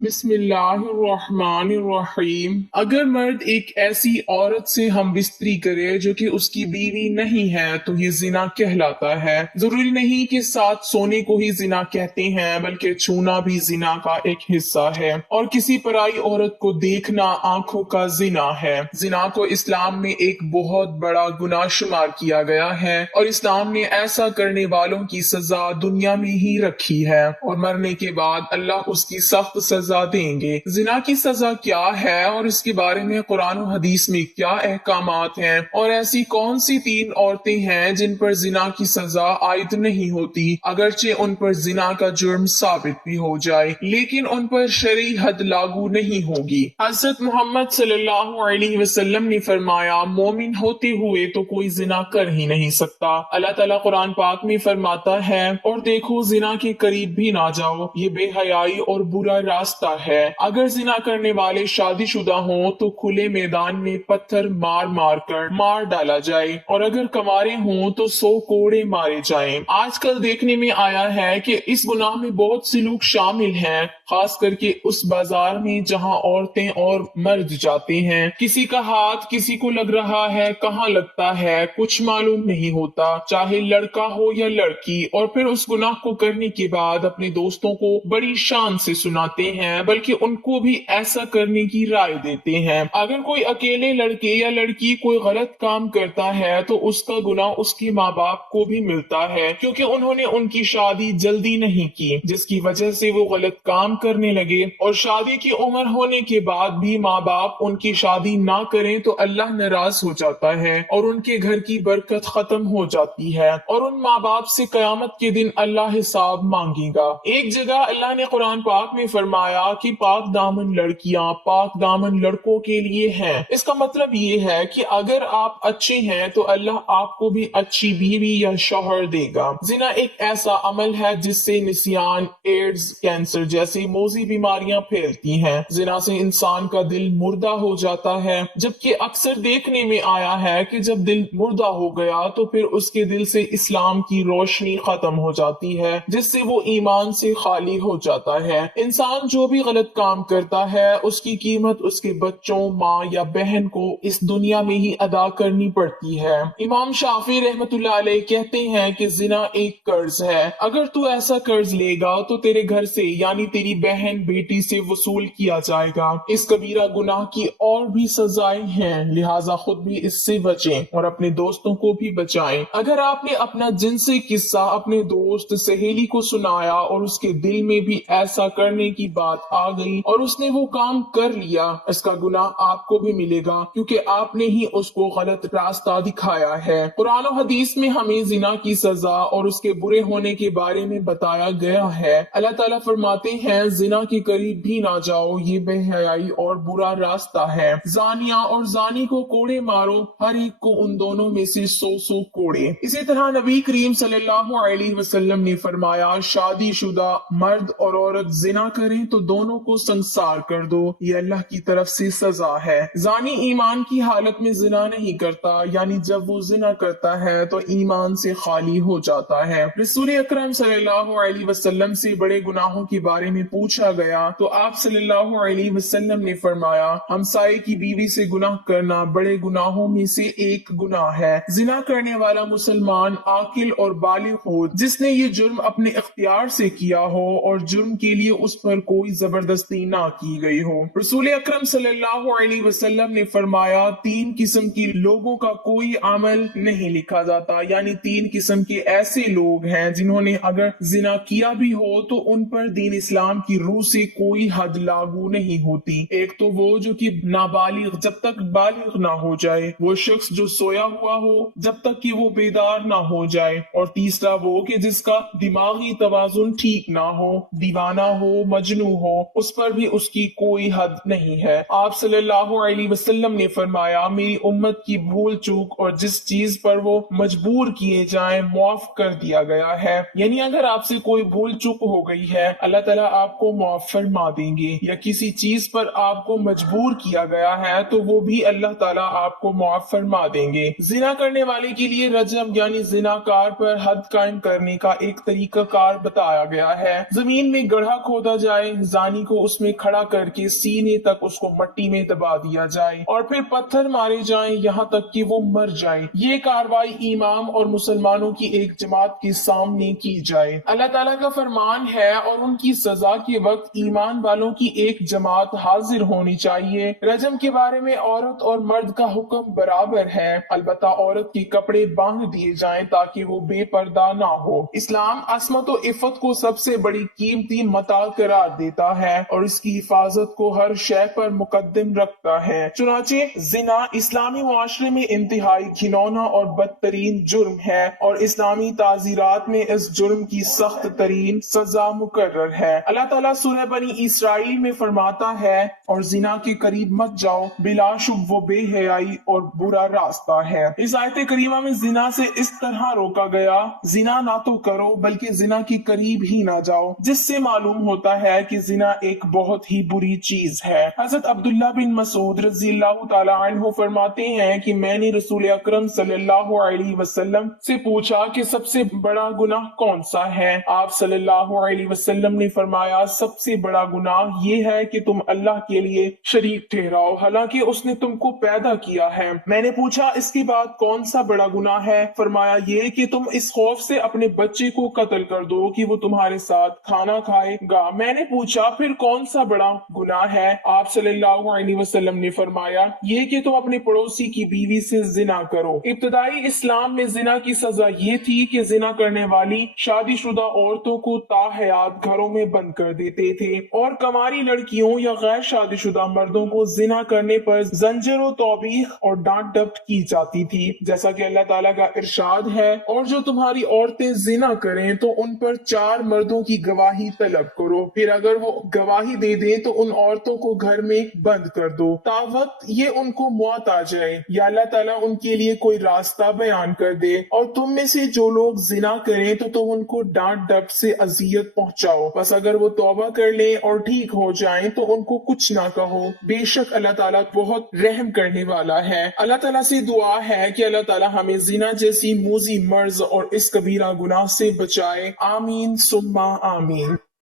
بسم اللہ الرحمن الرحیم۔ اگر مرد ایک ایسی عورت سے ہم بستری کرے جو کہ اس کی بیوی نہیں ہے تو یہ زنا کہلاتا ہے۔ ضروری نہیں کہ ساتھ سونے کو ہی زنا کہتے ہیں، بلکہ چھونا بھی زنا کا ایک حصہ ہے، اور کسی پرائی عورت کو دیکھنا آنکھوں کا زنا ہے۔ زنا کو اسلام میں ایک بہت بڑا گناہ شمار کیا گیا ہے، اور اسلام نے ایسا کرنے والوں کی سزا دنیا میں ہی رکھی ہے، اور مرنے کے بعد اللہ اس کی سخت سزا دیں گے۔ زنا کی سزا کیا ہے اور اس کے بارے میں قرآن و حدیث میں کیا احکامات ہیں، اور ایسی کون سی 3 عورتیں ہیں جن پر زنا کی سزا عائد نہیں ہوتی، اگرچہ ان پر زنا کا جرم ثابت بھی ہو جائے، لیکن ان پر شرعی حد لاگو نہیں ہوگی۔ حضرت محمد صلی اللہ علیہ وسلم نے فرمایا، مومن ہوتے ہوئے تو کوئی زنا کر ہی نہیں سکتا۔ اللہ تعالیٰ قرآن پاک میں فرماتا ہے، اور دیکھو زنا کے قریب بھی نہ جاؤ، یہ بے حیائی اور برا راستہ ہے۔ اگر زنا کرنے والے شادی شدہ ہوں تو کھلے میدان میں پتھر مار مار کر مار ڈالا جائے، اور اگر کنوارے ہوں تو 100 کوڑے مارے جائیں۔ آج کل دیکھنے میں آیا ہے کہ اس گناہ میں بہت سے لوگ شامل ہیں، خاص کر کے اس بازار میں جہاں عورتیں اور مرد جاتے ہیں۔ کسی کا ہاتھ کسی کو لگ رہا ہے، کہاں لگتا ہے کچھ معلوم نہیں ہوتا، چاہے لڑکا ہو یا لڑکی، اور پھر اس گناہ کو کرنے کے بعد اپنے دوستوں کو بڑی شان سے سناتے ہیں، بلکہ ان کو بھی ایسا کرنے کی رائے دیتے ہیں۔ اگر کوئی اکیلے لڑکے یا لڑکی کوئی غلط کام کرتا ہے تو اس کا گناہ اس کے ماں باپ کو بھی ملتا ہے، کیونکہ انہوں نے ان کی شادی جلدی نہیں کی، جس کی وجہ سے وہ غلط کام کرنے لگے، اور شادی کی عمر ہونے کے بعد بھی ماں باپ ان کی شادی نہ کریں تو اللہ ناراض ہو جاتا ہے، اور ان کے گھر کی برکت ختم ہو جاتی ہے، اور ان ماں باپ سے قیامت کے دن اللہ حساب مانگے گا۔ ایک جگہ اللہ نے قرآن پاک میں فرمایا کہ پاک دامن لڑکیاں پاک دامن لڑکوں کے لیے ہیں۔ اس کا مطلب یہ ہے کہ اگر آپ اچھے ہیں تو اللہ آپ کو بھی اچھی بیوی یا شوہر دے گا۔ زنا ایک ایسا عمل ہے جس سے نسیان، ایڈز، کینسر جیسی موذی بیماریاں پھیلتی ہیں۔ زنا سے انسان کا دل مردہ ہو جاتا ہے، جبکہ اکثر دیکھنے میں آیا ہے کہ جب دل مردہ ہو گیا تو پھر اس کے دل سے اسلام کی روشنی ختم ہو جاتی ہے، جس سے وہ ایمان سے خالی ہو جاتا ہے۔ انسان جو بھی غلط کام کرتا ہے اس کی قیمت اس کے بچوں، ماں یا بہن کو اس دنیا میں ہی ادا کرنی پڑتی ہے۔ امام شافعی رحمت اللہ علیہ کہتے ہیں کہ زنا ایک قرض ہے، اگر تو ایسا قرض لے گا تو تیرے گھر سے یعنی تیری بہن بیٹی سے وصول کیا جائے گا۔ اس کبیرہ گناہ کی اور بھی سزائیں ہیں، لہٰذا خود بھی اس سے بچیں اور اپنے دوستوں کو بھی بچائیں۔ اگر آپ نے اپنا جنسی قصہ اپنے دوست سہیلی کو سنایا اور اس کے دل میں بھی ایسا کرنے کی بات آ گئی اور اس نے وہ کام کر لیا، اس کا گناہ آپ کو بھی ملے گا، کیونکہ آپ نے ہی اس کو غلط راستہ دکھایا ہے۔ قرآن و حدیث میں ہمیں زنا کی سزا اور اس کے برے ہونے کے بارے میں بتایا گیا ہے۔ اللہ تعالیٰ فرماتے ہیں، زنا کے قریب بھی نہ جاؤ، یہ بے حیائی اور برا راستہ ہے۔ زانیہ اور زانی کو کوڑے مارو، ہر ایک کو ان دونوں میں سے 100 کوڑے۔ اسی طرح نبی کریم صلی اللہ علیہ وسلم نے فرمایا، شادی شدہ مرد اور عورت زنا کریں تو دونوں کو سنسار کر دو، یہ اللہ کی طرف سے سزا ہے۔ زانی ایمان کی حالت میں زنا نہیں کرتا، یعنی جب وہ زنا کرتا ہے تو ایمان سے خالی ہو جاتا ہے۔ رسول اکرم صلی اللہ علیہ وسلم سے بڑے گناہوں کے بارے میں پوچھا گیا تو آپ صلی اللہ علیہ وسلم نے فرمایا، ہمسائے کی بیوی سے گناہ کرنا بڑے گناہوں میں سے ایک گناہ ہے۔ زنا کرنے والا مسلمان عاقل اور بالغ ہو، جس نے یہ جرم اپنے اختیار سے کیا ہو اور جرم کے لیے اس پر کوئی زبردستی نہ کی گئی ہو۔ رسول اکرم صلی اللہ علیہ وسلم نے فرمایا، 3 قسم کے لوگوں کا کوئی عمل نہیں لکھا جاتا، یعنی 3 قسم کے ایسے لوگ ہیں جنہوں نے اگر زنا کیا بھی ہو تو ان پر دین اسلام کی روح سے کوئی حد لاگو نہیں ہوتی۔ ایک تو وہ جو کہ نابالغ جب تک بالغ نہ ہو جائے، وہ شخص جو سویا ہوا ہو جب تک کہ وہ بیدار نہ ہو جائے، اور تیسرا وہ کہ جس کا دماغی توازن ٹھیک نہ ہو، دیوانہ ہو، مجنون ہو، اس پر بھی اس کی کوئی حد نہیں ہے۔ آپ صلی اللہ علیہ وسلم نے فرمایا، میری امت کی بھول چوک اور جس چیز پر وہ مجبور کیے جائیں معاف کر دیا گیا ہے، یعنی اگر آپ سے کوئی بھول چوک ہو گئی ہے اللہ تعالیٰ آپ کو معاف فرما دیں گے، یا کسی چیز پر آپ کو مجبور کیا گیا ہے تو وہ بھی اللہ تعالیٰ آپ کو معاف فرما دیں گے۔ زنا کرنے والے کے لیے رجم یعنی زناکار پر حد قائم کرنے کا ایک طریقہ کار بتایا گیا ہے۔ زمین میں گڑھا کھودا جائے، زانی کو اس میں کھڑا کر کے سینے تک اس کو مٹی میں دبا دیا جائے اور پھر پتھر مارے جائیں یہاں تک کہ وہ مر جائے۔ یہ کارروائی امام اور مسلمانوں کی ایک جماعت کے سامنے کی جائے۔ اللہ تعالیٰ کا فرمان ہے اور ان کی سزا کے وقت ایمان والوں کی ایک جماعت حاضر ہونی چاہیے۔ رجم کے بارے میں عورت اور مرد کا حکم برابر ہے، البتہ عورت کے کپڑے باندھ دیے جائیں تاکہ وہ بے پردہ نہ ہو۔ اسلام عصمت و عفت کو سب سے بڑی قیمتی متاع قرار دیتا ہے اور اس کی حفاظت کو ہر شے پر مقدم رکھتا ہے۔ چنانچہ زنا اسلامی معاشرے میں انتہائی گھنونا اور بدترین جرم ہے اور اسلامی تعزیرات میں اس جرم کی سخت ترین سزا مقرر ہے۔ اللہ تعالیٰ سورہ بنی اسرائیل میں فرماتا ہے اور زنا کے قریب مت جاؤ، بلا شبہ وہ بے حیائی اور برا راستہ ہے۔ اس آیت کریمہ میں زنا سے اس طرح روکا گیا، زنا نہ تو کرو بلکہ زنا کے قریب ہی نہ جاؤ، جس سے معلوم ہوتا ہے کہ زنا ایک بہت ہی بری چیز ہے۔ حضرت عبداللہ بن مسعود رضی اللہ تعالی عنہ فرماتے ہیں کہ میں نے رسول اکرم صلی اللہ علیہ وسلم سے پوچھا کہ سب سے بڑا گناہ کون سا ہے؟ آپ صلی اللہ علیہ وسلم نے فرمایا سب سے بڑا گناہ یہ ہے کہ تم اللہ کے لیے شریک ٹھہراؤ حالانکہ اس نے تم کو پیدا کیا ہے۔ میں نے پوچھا اس کے بعد کون سا بڑا گناہ ہے؟ فرمایا یہ کہ تم اس خوف سے اپنے بچے کو قتل کر دو کہ وہ تمہارے ساتھ کھانا کھائے گا۔ میں نے پوچھا پھر کون سا بڑا گناہ ہے؟ آپ صلی اللہ علیہ وسلم نے فرمایا یہ کہ تم اپنے پڑوسی کی بیوی سے زنا کرو۔ ابتدائی اسلام میں زنا کی سزا یہ تھی کہ زنا کرنے والی شادی شدہ عورتوں کو تاحیات گھروں میں بند کر دیتے تھے اور کنواری لڑکیوں یا غیر شادی شدہ مردوں کو زنا کرنے پر زنجر و توبیخ اور ڈانٹ ڈپٹ کی جاتی تھی، جیسا کہ اللہ تعالیٰ کا ارشاد ہے اور جو تمہاری عورتیں زنا کریں تو ان پر 4 مردوں کی گواہی طلب کرو، پھر اگر وہ گواہی دے دیں تو ان عورتوں کو گھر میں بند کر دو تا وقت یہ ان کو موت آ جائے یا اللہ تعالیٰ ان کے لیے کوئی راستہ بیان کر دے، اور تم میں سے جو لوگ زنا کریں تو تم ان کو ڈانٹ ڈپٹ سے اذیت پہنچاؤ، بس اگر وہ توبہ کر لیں اور ٹھیک ہو جائیں تو ان کو کچھ نہ کہو، بے شک اللہ تعالیٰ بہت رحم کرنے والا ہے۔ اللہ تعالیٰ سے دعا ہے کہ اللہ تعالیٰ ہمیں زنا جیسی موذی مرض اور اس کبیرہ گناہ سے بچائے، آمین ثم آمین۔